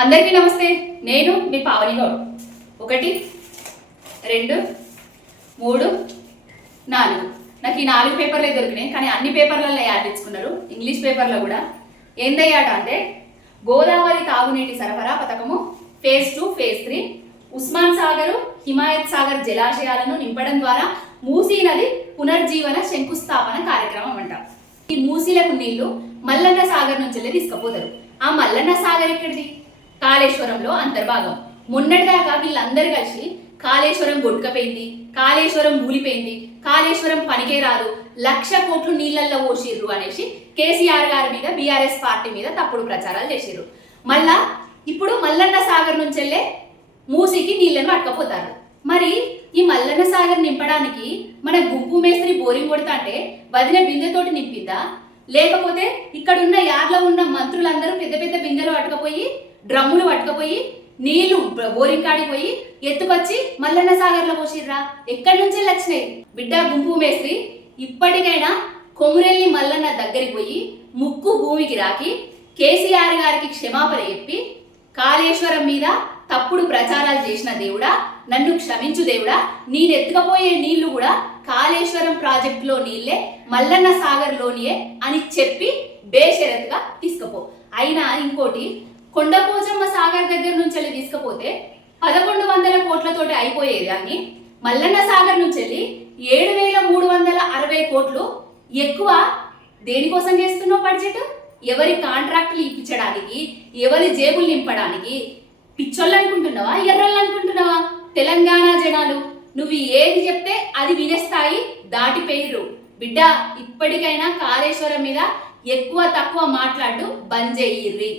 అందరికీ నమస్తే. నేను మీ పావని గౌడ్. ఒకటి రెండు మూడు నాలుగు. నాకు ఈ నాలుగు పేపర్లే దొరికినాయి కానీ అన్ని పేపర్లలో యాడించుకున్నారు ఇంగ్లీష్ పేపర్లో కూడా. ఏందయ్యాట అంటే గోదావరి తాగునీటి సరఫరా పథకము phase two phase three Osman Sagar Himayat Sagar జలాశయాలను నింపడం ద్వారా మూసీ నది పునర్జీవన శంకుస్థాపన కార్యక్రమం అంట. ఈ మూసీలకు నీళ్ళు మల్లన్న సాగర్ నుంచి తీసుకుపోతారు. ఆ మల్లన్న సాగర్ ఎక్కడిది? కాళేశ్వరంలో అంతర్భాగం. మొన్నటిదాకా వీళ్ళందరూ కలిసి కాళేశ్వరం గొడ్కపోయింది కాళేశ్వరం ఊలిపోయింది కాళేశ్వరం పనికే రాదు లక్ష కోట్లు నీళ్ళల్లో పోసిర్రు అనేసి కేసీఆర్ గారి మీద బీఆర్ఎస్ పార్టీ మీద తప్పుడు ప్రచారాలు చేసిర్రు. మళ్ళా ఇప్పుడు మల్లన్న సాగర్ నుంచి వెళ్ళే మూసికి నీళ్ళను పట్టుకపోతారు. మరి ఈ మల్లన్న సాగర్ నింపడానికి మన గుంపు మేస్త్రి బోరింగ్ కొడతా అంటే వదిన బిందెతోటి నింపిందా? లేకపోతే ఇక్కడ ఉన్న యార్లో ఉన్న మంత్రులందరూ పెద్ద పెద్ద బిందెలు పట్టుకపోయి డ్రమ్ములు పట్టుకుపోయి నీళ్ళు బోరికాడికి పోయి ఎత్తుకొచ్చి మల్లన్న సాగర్లో పోసిర్రా. ఎక్కడి నుంచే వచ్చినాయి బిడ్డ గుంపు మేస్త్రి ఇప్పటికైనా కొమురెల్లి మల్లన్న దగ్గరికి పోయి ముక్కు భూమికి రాకి కేసీఆర్ గారికి క్షమాపణ చెప్పి కాళేశ్వరం మీద తప్పుడు ప్రచారాలు చేసిన దేవుడా నన్ను క్షమించు దేవుడా నేను ఎత్తుకపోయే నీళ్ళు కూడా కాళేశ్వరం ప్రాజెక్టులో నీళ్ళే మల్లన్న సాగర్లోనియే అని చెప్పి బేషరత్గా తీసుకుపో. అయినా ఇంకోటి కొండపోచమ్మ సాగర్ దగ్గర నుంచి వెళ్ళి తీసుకపోతే పదకొండు వందల కోట్లతోటి అయిపోయేది అని మల్లన్న సాగర్ నుంచి వెళ్ళి ఏడు వేల మూడు వందల అరవై కోట్లు ఎక్కువ దేనికోసం చేస్తున్నావు బడ్జెట్? ఎవరి కాంట్రాక్టులు ఇప్పించడానికి ఎవరి జేబులు నింపడానికి? పిచ్చోళ్ళు అనుకుంటున్నావా ఎర్రళ్ళు అనుకుంటున్నావా తెలంగాణ జనాలు నువ్వు ఏది చెప్తే అది వినేస్తాయి దాటిపోయిర్రు. బిడ్డ ఇప్పటికైనా కాళేశ్వరం మీద ఎక్కువ తక్కువ మాట్లాడు బంద్ చేయిర్రి